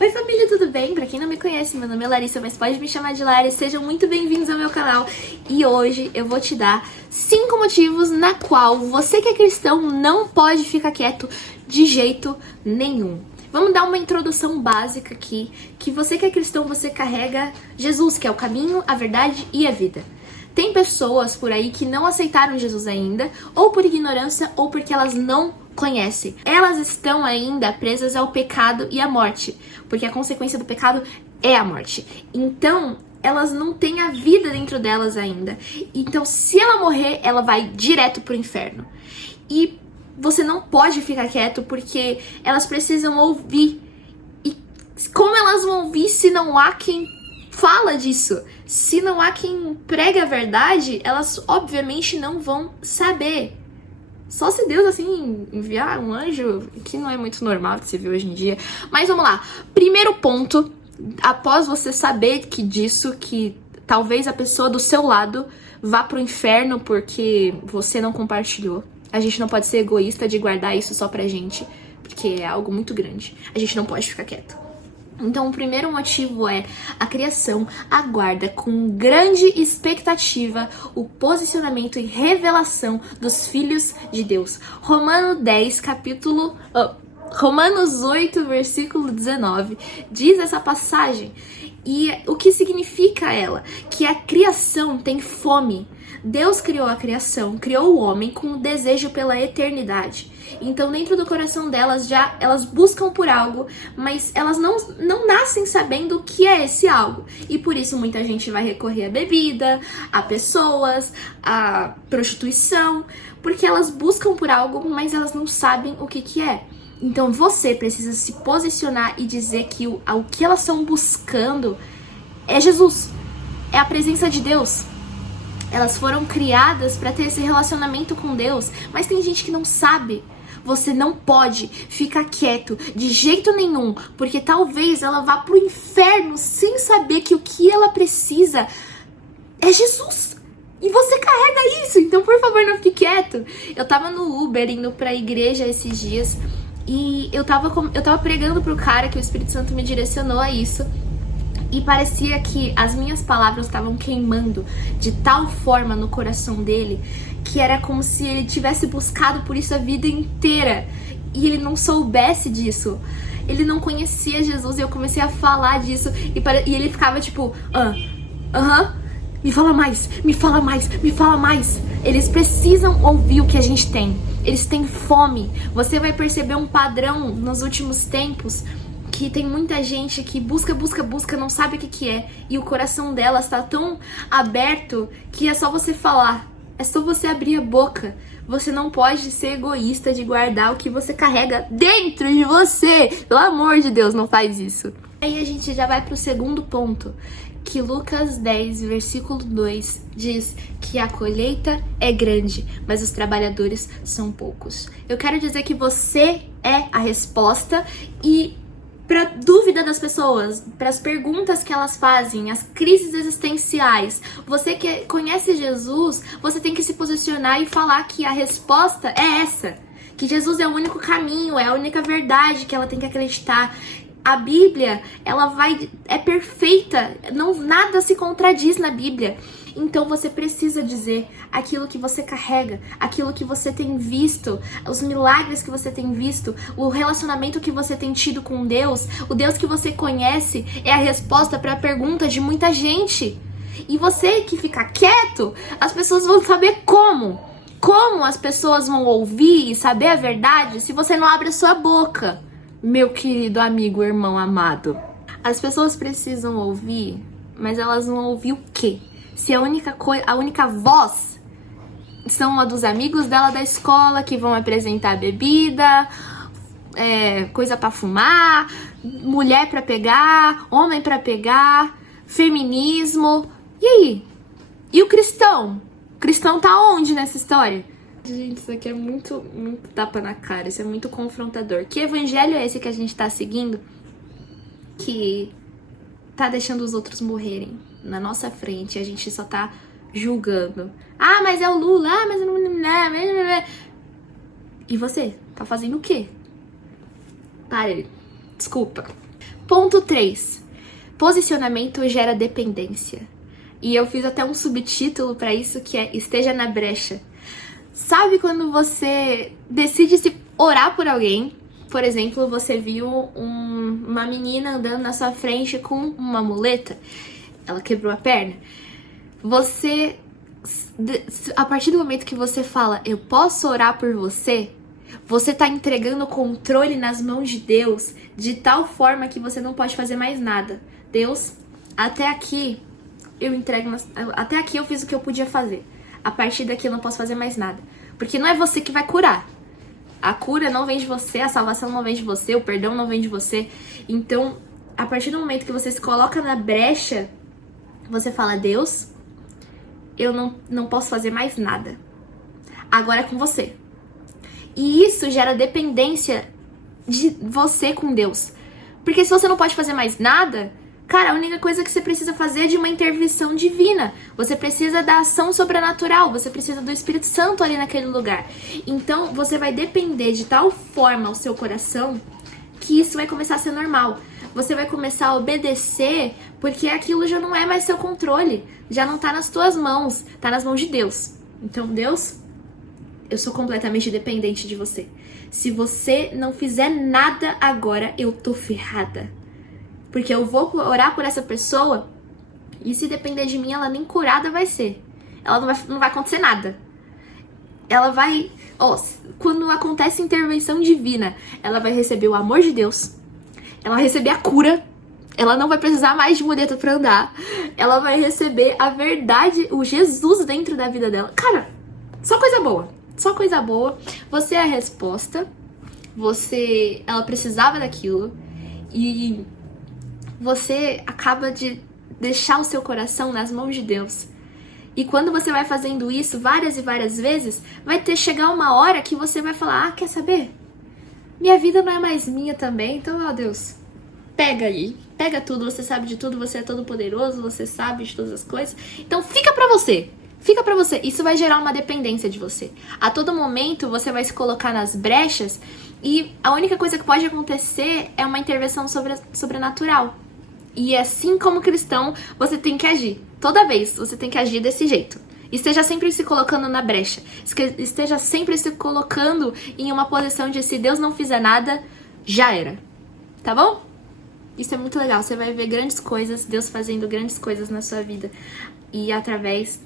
Oi família, tudo bem? Pra quem não me conhece, meu nome é Larissa, mas pode me chamar de Lari. Sejam muito bem-vindos ao meu canal. E hoje eu vou te dar 5 motivos na qual você que é cristão não pode ficar quieto de jeito nenhum. Vamos dar uma introdução básica aqui, que você que é cristão, você carrega Jesus, que é o caminho, a verdade e a vida. Tem pessoas por aí que não aceitaram Jesus ainda, ou por ignorância, ou porque elas não conhecem. Elas estão ainda presas ao pecado e à morte, porque a consequência do pecado é a morte. Então, elas não têm a vida dentro delas ainda. Então, se ela morrer, ela vai direto pro inferno. E você não pode ficar quieto, porque elas precisam ouvir. E como elas vão ouvir se não há quem fala disso? Se não há quem prega a verdade, elas obviamente não vão saber. Só se Deus, assim, enviar um anjo, que não é muito normal de se ver hoje em dia. Mas vamos lá. Primeiro ponto, após você saber que talvez a pessoa do seu lado vá pro inferno porque você não compartilhou. A gente não pode ser egoísta de guardar isso só pra gente, porque é algo muito grande. A gente não pode ficar quieto. Então, o primeiro motivo é: a criação aguarda com grande expectativa o posicionamento e revelação dos filhos de Deus. Romanos 8, versículo 19, diz essa passagem. E o que significa ela? Que a criação tem fome. Deus criou a criação, criou o homem com um desejo pela eternidade. Então, dentro do coração delas, elas buscam por algo, mas elas não nascem sabendo o que é esse algo. E por isso muita gente vai recorrer à bebida, a pessoas, à prostituição, porque elas buscam por algo, mas elas não sabem o que é. Então você precisa se posicionar e dizer que o que elas estão buscando é Jesus, é a presença de Deus. Elas foram criadas para ter esse relacionamento com Deus, mas tem gente que não sabe. Você não pode ficar quieto de jeito nenhum, porque talvez ela vá pro inferno sem saber que o que ela precisa é Jesus. E você carrega isso, então por favor não fique quieto. Eu tava no Uber indo pra igreja esses dias e eu tava pregando pro cara que o Espírito Santo me direcionou a isso. E parecia que as minhas palavras estavam queimando de tal forma no coração dele, que era como se ele tivesse buscado por isso a vida inteira e ele não soubesse disso. Ele não conhecia Jesus e eu comecei a falar disso e ele ficava tipo, me fala mais, me fala mais, me fala mais. Eles precisam ouvir o que a gente tem. Eles têm fome. Você vai perceber um padrão nos últimos tempos, que tem muita gente que busca, não sabe o que é. E o coração dela está tão aberto que é só você falar. É só você abrir a boca. Você não pode ser egoísta de guardar o que você carrega dentro de você. Pelo amor de Deus, não faz isso. Aí a gente já vai pro segundo ponto, que Lucas 10, versículo 2 diz que a colheita é grande, mas os trabalhadores são poucos. Eu quero dizer que você é a resposta e para dúvida das pessoas, para as perguntas que elas fazem, as crises existenciais. Você que conhece Jesus, você tem que se posicionar e falar que a resposta é essa, que Jesus é o único caminho, é a única verdade que ela tem que acreditar. A Bíblia, é perfeita, nada se contradiz na Bíblia. Então você precisa dizer aquilo que você carrega, aquilo que você tem visto, os milagres que você tem visto, o relacionamento que você tem tido com Deus, o Deus que você conhece é a resposta para a pergunta de muita gente. E você que fica quieto, as pessoas vão saber como. Como as pessoas vão ouvir e saber a verdade se você não abre a sua boca, meu querido amigo, irmão amado. As pessoas precisam ouvir, mas elas vão ouvir o quê? Se a única voz são a dos amigos dela da escola que vão apresentar bebida, coisa pra fumar, mulher pra pegar, homem pra pegar, feminismo. E aí? E o cristão? O cristão tá onde nessa história? Gente, isso aqui é muito tapa na cara, isso é muito confrontador. Que evangelho é esse que a gente tá seguindo que tá deixando os outros morrerem na nossa frente, a gente só tá julgando? Ah, mas é o Lula, ah, mas não. E você? Tá fazendo o quê? Pare. Desculpa. Ponto 3. Posicionamento gera dependência. E eu fiz até um subtítulo para isso, que é Esteja na brecha. Sabe quando você decide se orar por alguém? Por exemplo, você viu uma menina andando na sua frente com uma muleta, ela quebrou a perna. Você, a partir do momento que você fala, eu posso orar por você, você tá entregando o controle nas mãos de Deus, de tal forma que você não pode fazer mais nada. Deus, até aqui até aqui eu fiz o que eu podia fazer. A partir daqui eu não posso fazer mais nada. Porque não é você que vai curar. A cura não vem de você, a salvação não vem de você, o perdão não vem de você. Então, a partir do momento que você se coloca na brecha, você fala, Deus, eu não posso fazer mais nada. Agora é com você. E isso gera dependência de você com Deus. Porque se você não pode fazer mais nada, cara, a única coisa que você precisa fazer é de uma intervenção divina. Você precisa da ação sobrenatural, você precisa do Espírito Santo ali naquele lugar. Então, você vai depender de tal forma o seu coração que isso vai começar a ser normal. Você vai começar a obedecer porque aquilo já não é mais seu controle. Já não tá nas tuas mãos, tá nas mãos de Deus. Então, Deus, eu sou completamente dependente de você. Se você não fizer nada agora, eu tô ferrada. Porque eu vou orar por essa pessoa e se depender de mim, ela nem curada vai ser. Ela não vai acontecer nada. Ela vai... quando acontece intervenção divina, ela vai receber o amor de Deus. Ela vai receber a cura. Ela não vai precisar mais de muleta pra andar. Ela vai receber a verdade, o Jesus dentro da vida dela. Cara, só coisa boa. Só coisa boa. Você é a resposta. Ela precisava daquilo. E você acaba de deixar o seu coração nas mãos de Deus. E quando você vai fazendo isso várias e várias vezes, vai chegar uma hora que você vai falar, quer saber? Minha vida não é mais minha também, então, ó Deus, pega aí. Pega tudo, você sabe de tudo, você é todo poderoso, você sabe de todas as coisas. Então fica pra você. Fica pra você. Isso vai gerar uma dependência de você. A todo momento você vai se colocar nas brechas e a única coisa que pode acontecer é uma intervenção sobrenatural. E assim como cristão, você tem que agir. Toda vez você tem que agir desse jeito. Esteja sempre se colocando na brecha. Esteja sempre se colocando em uma posição de se Deus não fizer nada, já era. Tá bom? Isso é muito legal. Você vai ver grandes coisas, Deus fazendo grandes coisas na sua vida. E através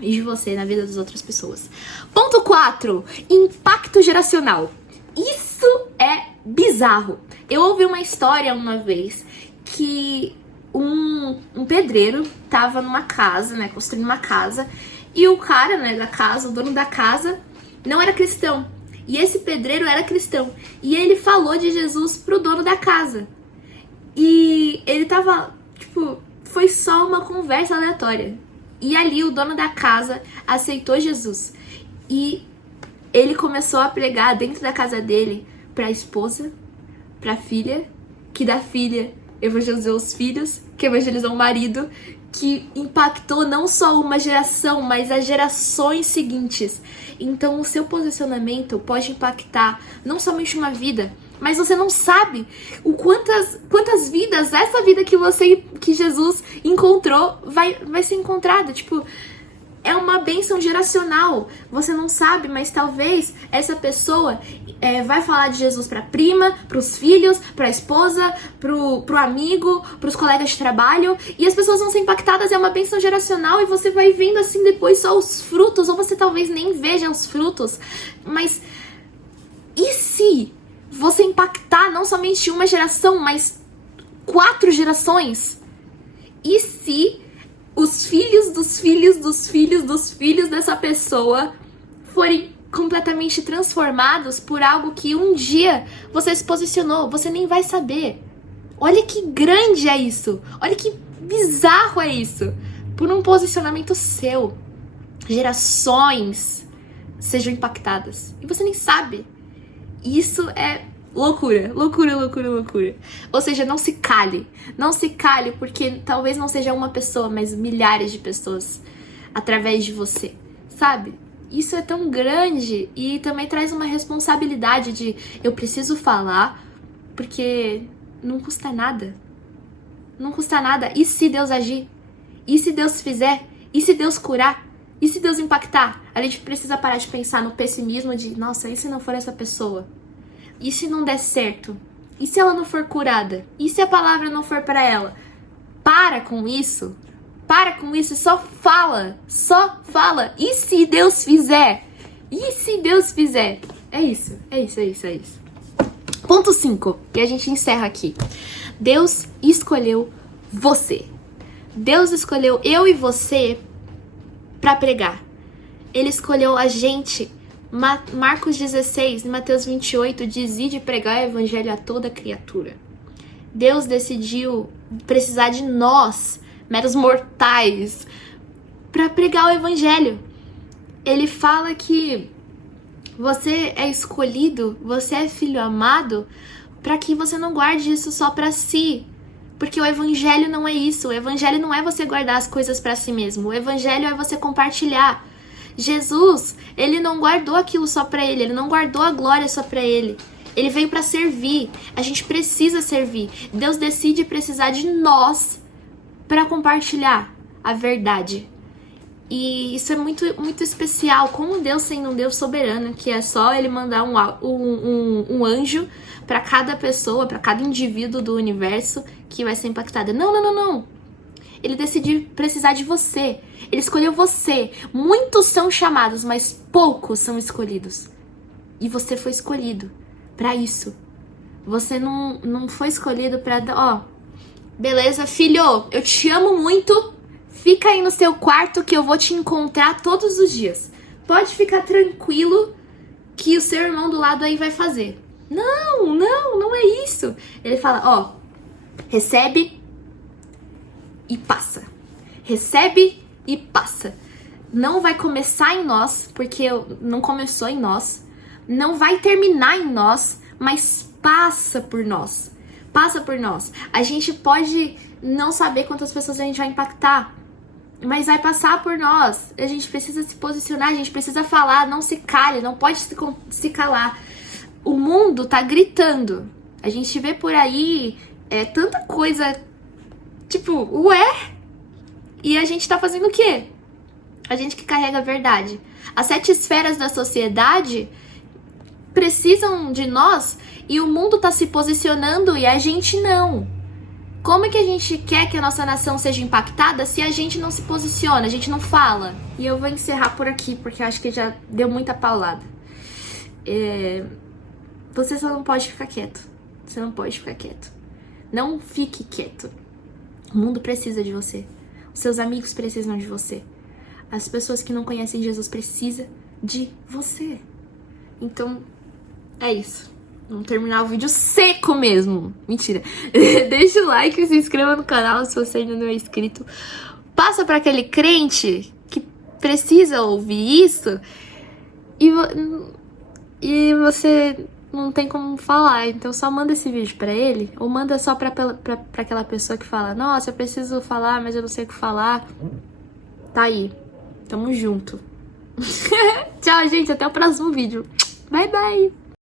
de você, na vida das outras pessoas. Ponto 4. Impacto geracional. Isso é bizarro. Eu ouvi uma história uma vez que um pedreiro tava numa casa, né, construindo uma casa, e o cara, né, da casa, o dono da casa, não era cristão. E esse pedreiro era cristão. E ele falou de Jesus pro dono da casa. E ele tava, foi só uma conversa aleatória. E ali o dono da casa aceitou Jesus. E ele começou a pregar dentro da casa dele pra esposa, pra filha, que da filha evangelizou os filhos, que evangelizou o marido, que impactou não só uma geração, mas as gerações seguintes. Então o seu posicionamento pode impactar não somente uma vida, mas você não sabe o quantas vidas, essa vida que Jesus encontrou, vai ser encontrada. É uma bênção geracional. Você não sabe, mas talvez essa pessoa vai falar de Jesus pra prima, pros filhos, pra esposa, pro amigo, pros colegas de trabalho. E as pessoas vão ser impactadas, é uma bênção geracional. E você vai vendo assim depois só os frutos, ou você talvez nem veja os frutos. Mas e se você impactar não somente uma geração, mas 4 gerações? E se os filhos dos filhos dos filhos dos filhos dessa pessoa forem completamente transformados por algo que um dia você se posicionou, você nem vai saber. Olha que grande é isso. Olha que bizarro é isso. Por um posicionamento seu, gerações sejam impactadas. E você nem sabe. Isso é loucura, loucura, loucura, loucura. Ou seja, não se cale. Não se cale, porque talvez não seja uma pessoa, mas milhares de pessoas através de você, sabe? Isso é tão grande e também traz uma responsabilidade de eu preciso falar, porque não custa nada. Não custa nada. E se Deus agir? E se Deus fizer? E se Deus curar? E se Deus impactar? A gente precisa parar de pensar no pessimismo de, nossa, e se não for essa pessoa? E se não der certo? E se ela não for curada? E se a palavra não for para ela? Para com isso. Para com isso e só fala. Só fala. E se Deus fizer? E se Deus fizer? É isso. Ponto 5. E a gente encerra aqui. Deus escolheu você. Deus escolheu eu e você para pregar. Ele escolheu a gente. Marcos 16 e Mateus 28 diz: "Ide pregar o evangelho a toda criatura." Deus decidiu precisar de nós, meros mortais, para pregar o evangelho. Ele fala que você é escolhido, você é filho amado, para que você não guarde isso só para si. Porque o evangelho não é isso. O evangelho não é você guardar as coisas para si mesmo. O evangelho é você compartilhar. Jesus, ele não guardou aquilo só para ele. Ele não guardou a glória só para ele. Ele veio para servir. A gente precisa servir. Deus decide precisar de nós para compartilhar a verdade. E isso é muito, muito especial. Como Deus sendo um Deus soberano, que é só ele mandar um anjo para cada pessoa, para cada indivíduo do universo que vai ser impactada. Não. Ele decidiu precisar de você. Ele escolheu você. Muitos são chamados, mas poucos são escolhidos. E você foi escolhido para isso. Você não foi escolhido para... beleza, filho, eu te amo muito. Fica aí no seu quarto que eu vou te encontrar todos os dias. Pode ficar tranquilo que o seu irmão do lado aí vai fazer. Não é isso. Ele fala, recebe e passa. Recebe e passa. Não vai começar em nós, porque não começou em nós. Não vai terminar em nós, mas passa por nós. Passa por nós. A gente pode não saber quantas pessoas a gente vai impactar, mas vai passar por nós. A gente precisa se posicionar, a gente precisa falar, não se cale, não pode se calar. O mundo tá gritando. A gente vê por aí tanta coisa, tipo, ué? E a gente tá fazendo o quê? A gente que carrega a verdade. As 7 esferas da sociedade precisam de nós e o mundo tá se posicionando e a gente não. Como é que a gente quer que a nossa nação seja impactada se a gente não se posiciona, a gente não fala? E eu vou encerrar por aqui, porque eu acho que já deu muita paulada. Você só não pode ficar quieto. Você não pode ficar quieto. Não fique quieto. O mundo precisa de você. Os seus amigos precisam de você. As pessoas que não conhecem Jesus precisam de você. Então, é isso. Vamos terminar o vídeo seco mesmo. Mentira. Deixa o like e se inscreva no canal se você ainda não é inscrito. Passa para aquele crente que precisa ouvir isso e você não tem como falar. Então só manda esse vídeo para ele, ou manda só para aquela pessoa que fala: nossa, eu preciso falar, mas eu não sei o que falar. Tá aí. Tamo junto. Tchau, gente. Até o próximo vídeo. Bye, bye.